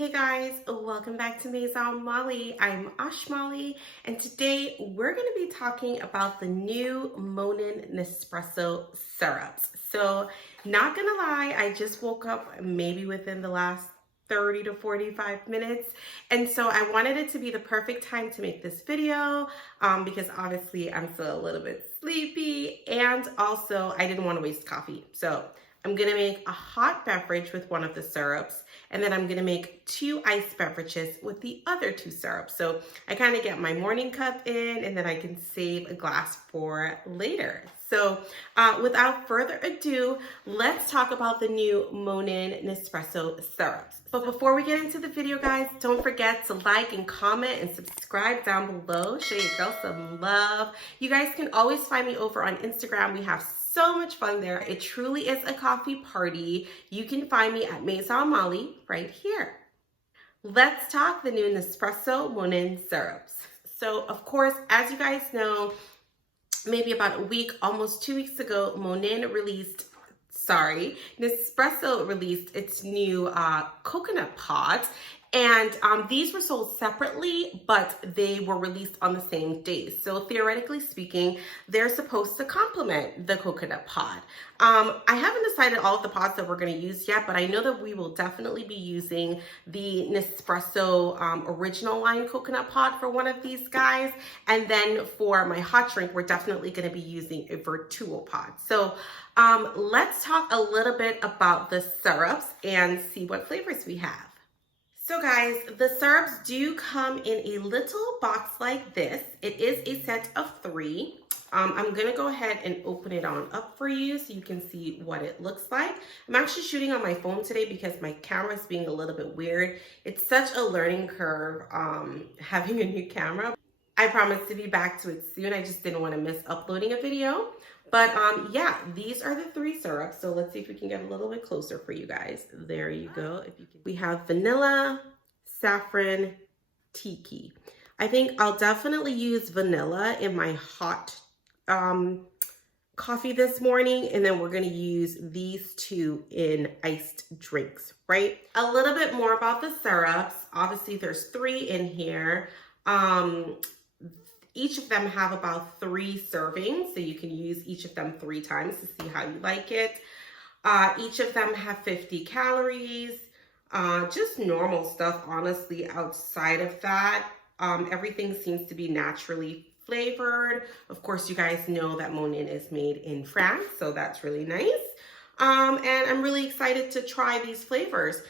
Hey guys, welcome back to Maison Malli. I'm Malli, and today we're going to be talking about the new Monin Nespresso syrups. So, not gonna lie, I just woke up maybe within the last 30 to 45 minutes, and so I wanted it to be the perfect time to make this video because obviously I'm still a little bit sleepy, and also I didn't want to waste coffee. So I'm gonna make a hot beverage with one of the syrups, and then I'm gonna make 2 iced beverages with the other 2 syrups. So I kind of get my morning cup in, and then I can save a glass for later. So without further ado, let's talk about the new Monin Nespresso syrups. But before we get into the video, guys, don't forget to like and comment and subscribe down below. Show your girl some love. You guys can always find me over on Instagram. We have so much fun there. It truly is a coffee party. You can find me at Maison Malli right here. Let's talk the new Nespresso Monin Syrups. So of course, as you guys know, maybe about a week, almost 2 weeks ago, Nespresso released its new coconut pods. And these were sold separately, but they were released on the same day. So theoretically speaking, they're supposed to complement the coconut pod. I haven't decided all of the pods that we're going to use yet, but I know that we will definitely be using the Nespresso original line coconut pod for one of these guys. And then for my hot drink, we're definitely going to be using a vertuo pod. So let's talk a little bit about the syrups and see what flavors we have. So guys, the syrups do come in a little box like this. It is a set of 3. I'm gonna go ahead and open it on up for you so you can see what it looks like. I'm actually shooting on my phone today because my camera is being a little bit weird. It's such a learning curve having a new camera. I promise to be back to it soon. I just didn't want to miss uploading a video. But yeah, these are the 3 syrups. So let's see if we can get a little bit closer for you guys. There you go. If you can. We have vanilla, saffron, Tiki. I think I'll definitely use vanilla in my hot coffee this morning. And then we're going to use these 2 in iced drinks, right? A little bit more about the syrups. Obviously, there's 3 in here. Each of them have about 3 servings, so you can use each of them 3 times to see how you like it. Each of them have 50 calories, just normal stuff, honestly. Outside of that, everything seems to be naturally flavored. Of course, you guys know that Monin is made in France, so that's really nice. And I'm really excited to try these flavors.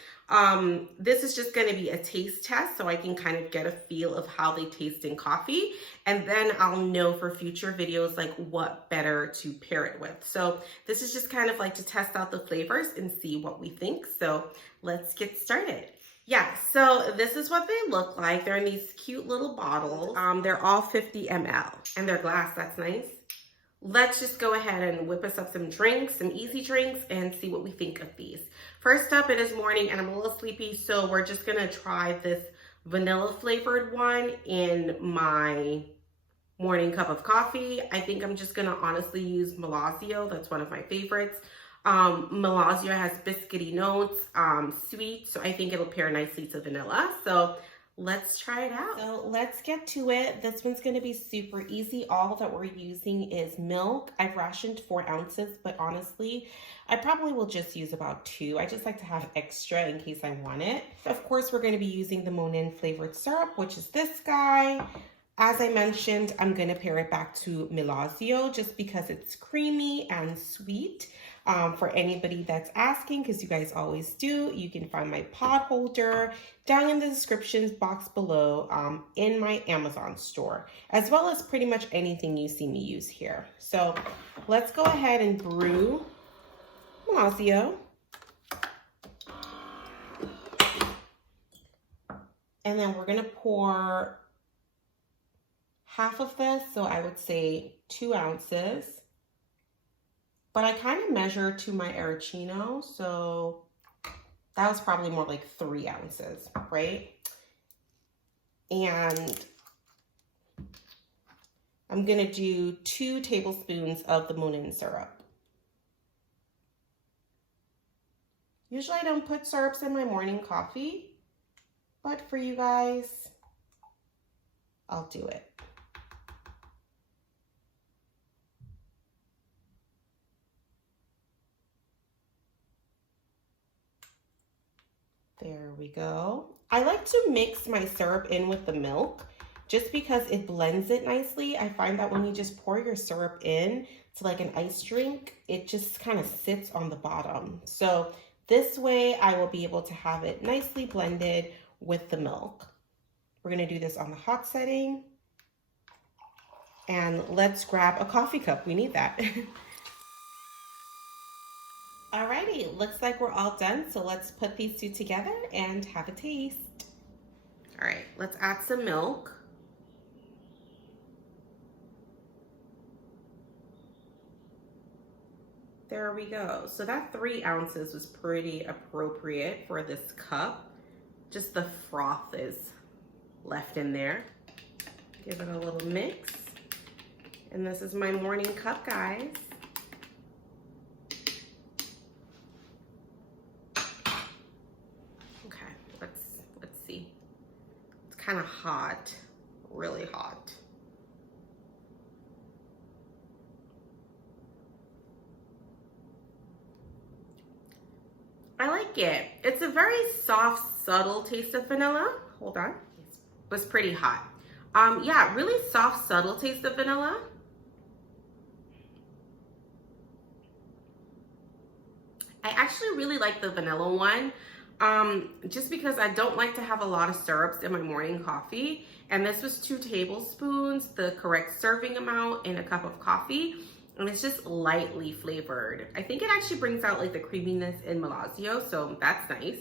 This is just going to be a taste test so I can kind of get a feel of how they taste in coffee, and then I'll know for future videos like what better to pair it with. So this is just kind of like to test out the flavors and see what we think. So let's get started. Yeah, so this is what they look like. They're in these cute little bottles. They're all 50 ml and they're glass. That's nice. Let's just go ahead and whip us up some drinks, some easy drinks, and see what we think of these. First up, it is morning and I'm a little sleepy, so we're just gonna try this vanilla flavored one in my morning cup of coffee. I think I'm just gonna honestly use Malazio. That's one of my favorites. Malazio has biscuity notes, sweet, so I think it'll pair nicely to vanilla. So let's try it out. So let's get to it. This one's going to be super easy. All that we're using is milk. I've rationed 4 ounces, but honestly, I probably will just use about 2. I just like to have extra in case I want it. Of course, we're going to be using the Monin flavored syrup, which is this guy. As I mentioned, I'm going to pair it back to Malazio just because it's creamy and sweet. For anybody that's asking, because you guys always do, you can find my pod holder down in the descriptions box below in my Amazon store, as well as pretty much anything you see me use here. So let's go ahead and brew Malazio. And then we're going to pour half of this, so I would say 2 ounces. But I kind of measure to my aeroccino, so that was probably more like 3 ounces, right? And I'm gonna do 2 tablespoons of the Monin syrup. Usually I don't put syrups in my morning coffee, but for you guys, I'll do it. There we go. I like to mix my syrup in with the milk just because it blends it nicely. I find that when you just pour your syrup in to like an ice drink, it just kind of sits on the bottom. So this way I will be able to have it nicely blended with the milk. We're gonna do this on the hot setting. And let's grab a coffee cup. We need that. Alrighty, looks like we're all done. So let's put these two together and have a taste. All right, let's add some milk. There we go. So that 3 ounces was pretty appropriate for this cup. Just the froth is left in there. Give it a little mix. And this is my morning cup, guys. Okay, let's see. It's kind of hot, really hot. I like it. It's a very soft, subtle taste of vanilla. Hold on. It was pretty hot. Yeah, really soft, subtle taste of vanilla. I actually really like the vanilla one, just because I don't like to have a lot of syrups in my morning coffee. And this was 2 tablespoons, the correct serving amount in a cup of coffee. And it's just lightly flavored. I think it actually brings out like the creaminess in Malazio, so that's nice.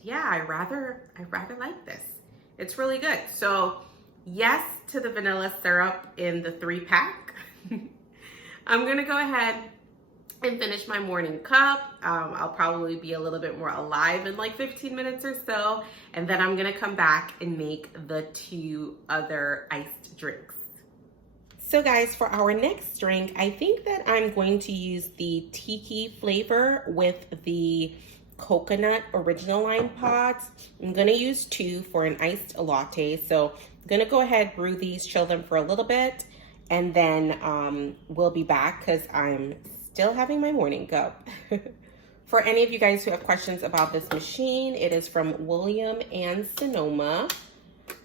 Yeah, I rather like this. It's really good. So yes to the vanilla syrup in the 3-pack. I'm gonna go ahead and finish my morning cup. I'll probably be a little bit more alive in like 15 minutes or so. And then I'm gonna come back and make the 2 other iced drinks. So guys, for our next drink, I think that I'm going to use the Tiki flavor with the coconut original line pods. I'm gonna use 2 for an iced latte. So I'm gonna go ahead, brew these, chill them for a little bit, and then we'll be back because I'm still having my morning cup. For any of you guys who have questions about this machine, it is from William and Sonoma.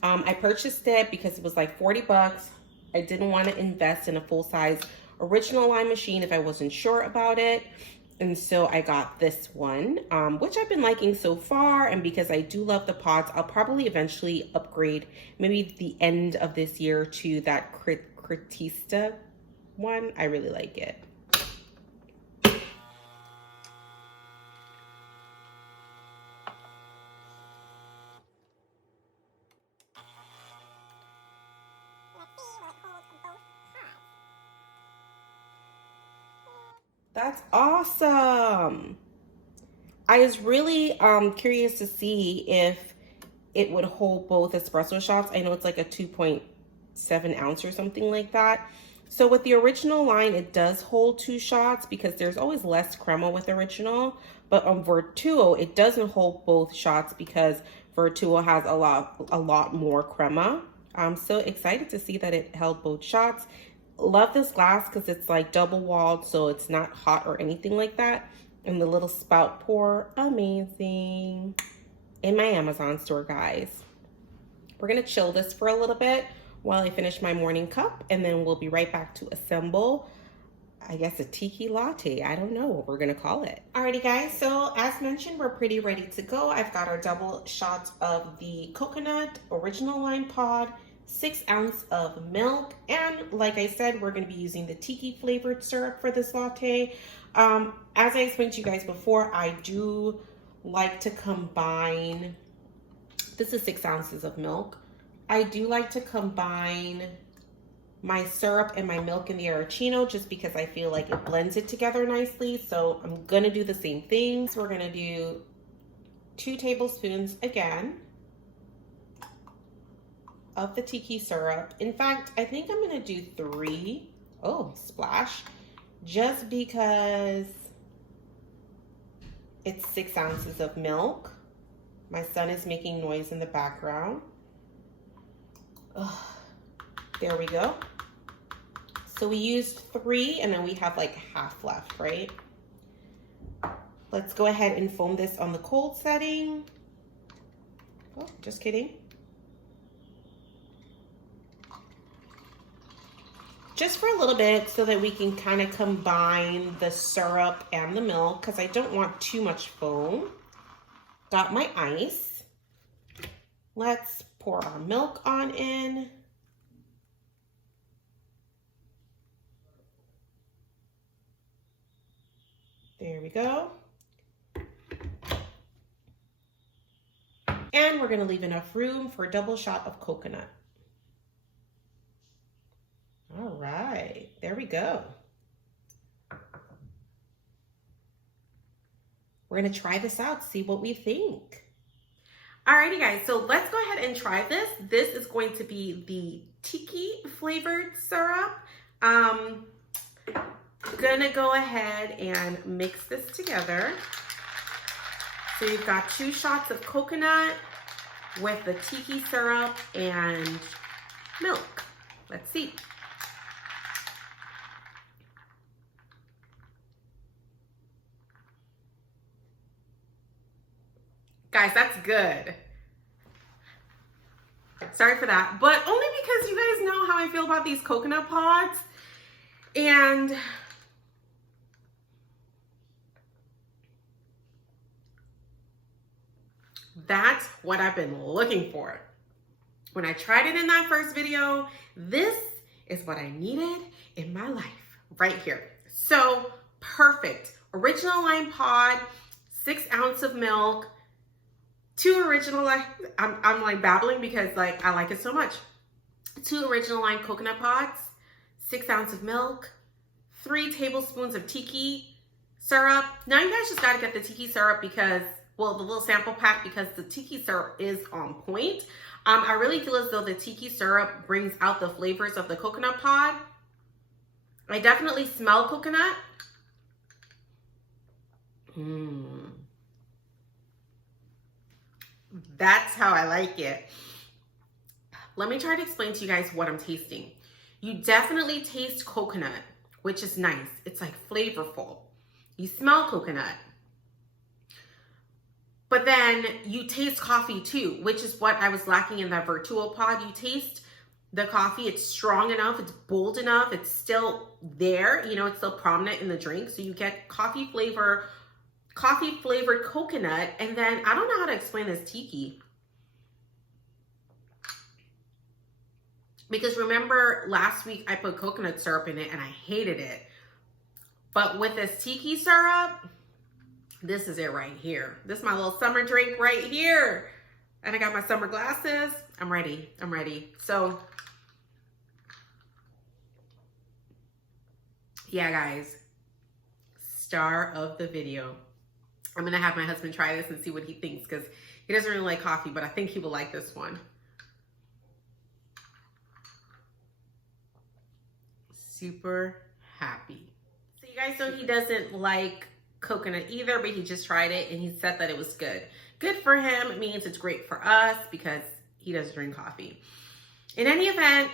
I purchased it because it was like 40 bucks. I didn't want to invest in a full-size original line machine if I wasn't sure about it. And so I got this one, which I've been liking so far. And because I do love the pods, I'll probably eventually upgrade maybe the end of this year to that Critista one. I really like it. That's awesome. I was really curious to see if it would hold both espresso shots. I know it's like a 2.7 ounce or something like that. So with the original line, it does hold 2 shots because there's always less crema with original. But on Vertuo, it doesn't hold both shots because Vertuo has a lot more crema. I'm so excited to see that it held both shots. Love this glass because it's like double walled, so it's not hot or anything like that. And the little spout pour, amazing. In my Amazon store, guys. We're gonna chill this for a little bit while I finish my morning cup, and then we'll be right back to assemble, I guess, a Tiki latte. I don't know what we're gonna call it. Alrighty guys, so as mentioned, we're pretty ready to go. I've got our double shot of the coconut original line pod, 6 ounces of milk, and like I said, we're going to be using the Tiki flavored syrup for this latte. As I explained to you guys before, I do like to combine, this is 6 ounces of milk. I do like to combine my syrup and my milk in the aeroccino just because I feel like it blends it together nicely. So I'm going to do the same thing. So we're going to do 2 tablespoons again of the Tiki syrup. In fact, I think I'm gonna do 3. Oh, splash. Just because It's 6 ounces of milk. My son is making noise in the background. Ugh. There we go. So we used 3 and then we have like half left, right? Let's go ahead and foam this on the cold setting. Oh, just kidding. Just for a little bit so that we can kind of combine the syrup and the milk because I don't want too much foam. Got my ice. Let's pour our milk on in. There we go. And we're gonna leave enough room for a double shot of coconut. All right, there we go. We're gonna try this out, see what we think. Alrighty guys, so let's go ahead and try this. This is going to be the Tiki flavored syrup. Gonna go ahead and mix this together. So you've got 2 shots of coconut with the Tiki syrup and milk. Let's see. Guys, that's good. Sorry for that, but only because you guys know how I feel about these coconut pods. And that's what I've been looking for. When I tried it in that first video, this is what I needed in my life right here. So perfect. Original line pod, 6 ounces of milk, 2 original line, I'm like babbling because like I like it so much. 2 original line coconut pods, 6 ounces of milk, 3 tablespoons of Tiki syrup. Now you guys just gotta get the Tiki syrup because, well, the little sample pack, because the Tiki syrup is on point. I really feel as though the Tiki syrup brings out the flavors of the coconut pod. I definitely smell coconut. That's how I like it. Let me try to explain to you guys what I'm tasting. You definitely taste coconut, which is nice. It's like flavorful. You smell coconut. But then you taste coffee too, which is what I was lacking in that vertuo pod. You taste the coffee, it's strong enough, it's bold enough, it's still there, you know, it's still prominent in the drink. So you get coffee flavored coconut, and then I don't know how to explain this Tiki. Because remember last week I put coconut syrup in it and I hated it. But with this Tiki syrup, this is it right here. This is my little summer drink right here. And I got my summer glasses. I'm ready. I'm ready. So, yeah, guys. Star of the video. I'm going to have my husband try this and see what he thinks because he doesn't really like coffee, but I think he will like this one. Super happy. So you guys know he doesn't like coconut either, but he just tried it and he said that it was good. Good for him. It means it's great for us because he doesn't drink coffee. In any event,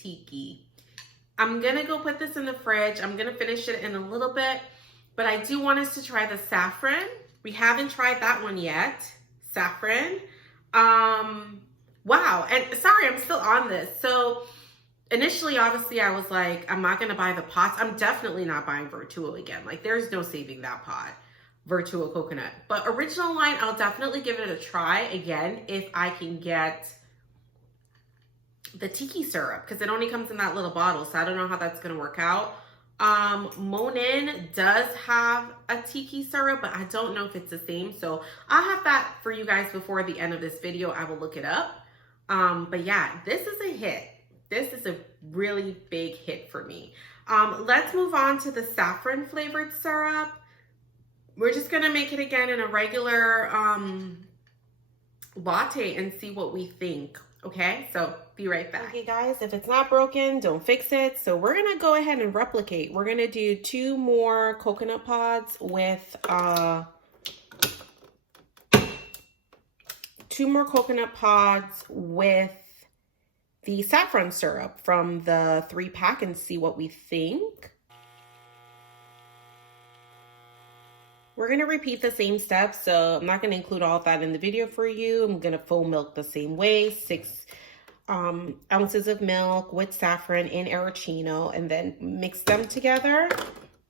Tiki. I'm gonna go put this in the fridge. I'm gonna finish it in a little bit, but I do want us to try the saffron. We haven't tried that one yet. Saffron. Wow, and sorry, I'm still on this. So initially, obviously, I was like, I'm not gonna buy the pots. I'm definitely not buying Vertuo again. Like, there's no saving that pot, Vertuo coconut. But original line, I'll definitely give it a try again if I can get the Tiki syrup, because it only comes in that little bottle, so I don't know how that's gonna work out. Monin does have a Tiki syrup, but I don't know if it's the same. So I'll have that for you guys before the end of this video. I will look it up. But yeah, this is a hit. This is a really big hit for me. Let's move on to the saffron flavored syrup. We're just gonna make it again in a regular latte and see what we think. Okay, so be right back. Okay guys, if it's not broken, don't fix it. So we're gonna go ahead and replicate. We're gonna do 2 more coconut pods with 2 more coconut pods with the saffron syrup from the 3-pack and see what we think. We're going to repeat the same steps, so I'm not going to include all of that in the video for you. I'm going to foam milk the same way, 6 ounces of milk with saffron and aeroccino, and then mix them together.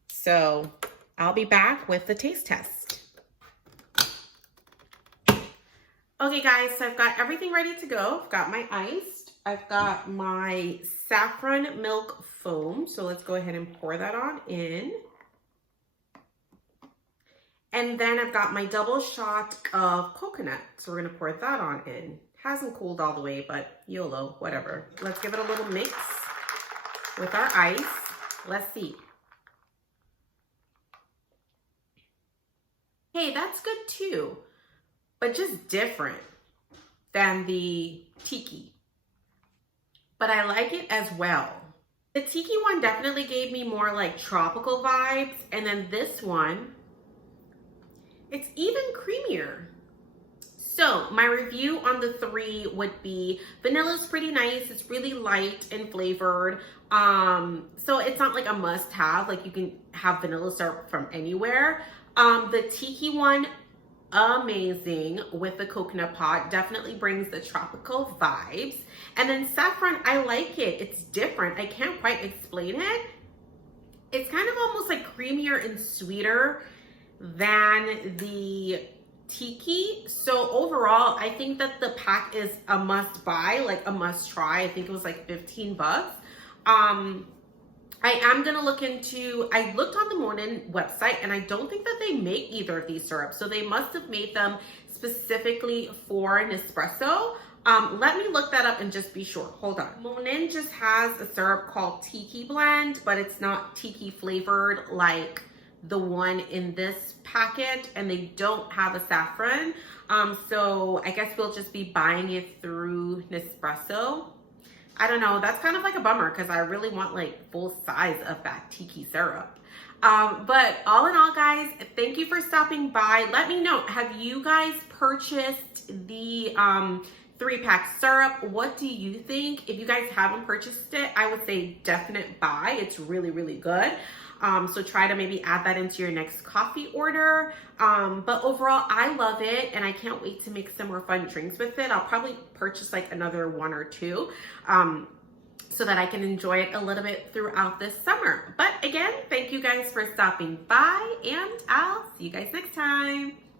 So I'll be back with the taste test. Okay guys, so I've got everything ready to go. I've got my ice. I've got my saffron milk foam. So let's go ahead and pour that on in. And then I've got my double shot of coconut. So we're gonna pour that on in. Hasn't cooled all the way, but YOLO, whatever. Let's give it a little mix with our ice. Let's see. Hey, that's good too, but just different than the Tiki. But I like it as well. The Tiki one definitely gave me more like tropical vibes, and then this one, it's even creamier. So my review on the 3 would be vanilla's pretty nice. It's really light and flavored. So it's not like a must have, like you can have vanilla syrup from anywhere. The Tiki one, amazing with the coconut pod, definitely brings the tropical vibes. And then saffron, I like it. It's different. I can't quite explain it. It's kind of almost like creamier and sweeter than the Tiki. So overall, I think that the pack is a must buy, like a must try. I think it was like 15 bucks. I am gonna look into, I looked on the Monin website and I don't think that they make either of these syrups. So they must have made them specifically for Nespresso. Let me look that up and just be sure. Hold on. Monin just has a syrup called Tiki blend, but it's not Tiki flavored like the one in this packet, and they don't have a saffron. So I guess we'll just be buying it through Nespresso. I don't know, that's kind of like a bummer because I really want like full size of that Tiki syrup. But all in all guys, thank you for stopping by. Let me know, have you guys purchased the 3-pack syrup? What do you think? If you guys haven't purchased it, I would say definite buy. It's really, really good. So try to maybe add that into your next coffee order. But overall, I love it and I can't wait to make some more fun drinks with it. I'll probably purchase like another 1 or 2 so that I can enjoy it a little bit throughout this summer. But again, thank you guys for stopping by and I'll see you guys next time.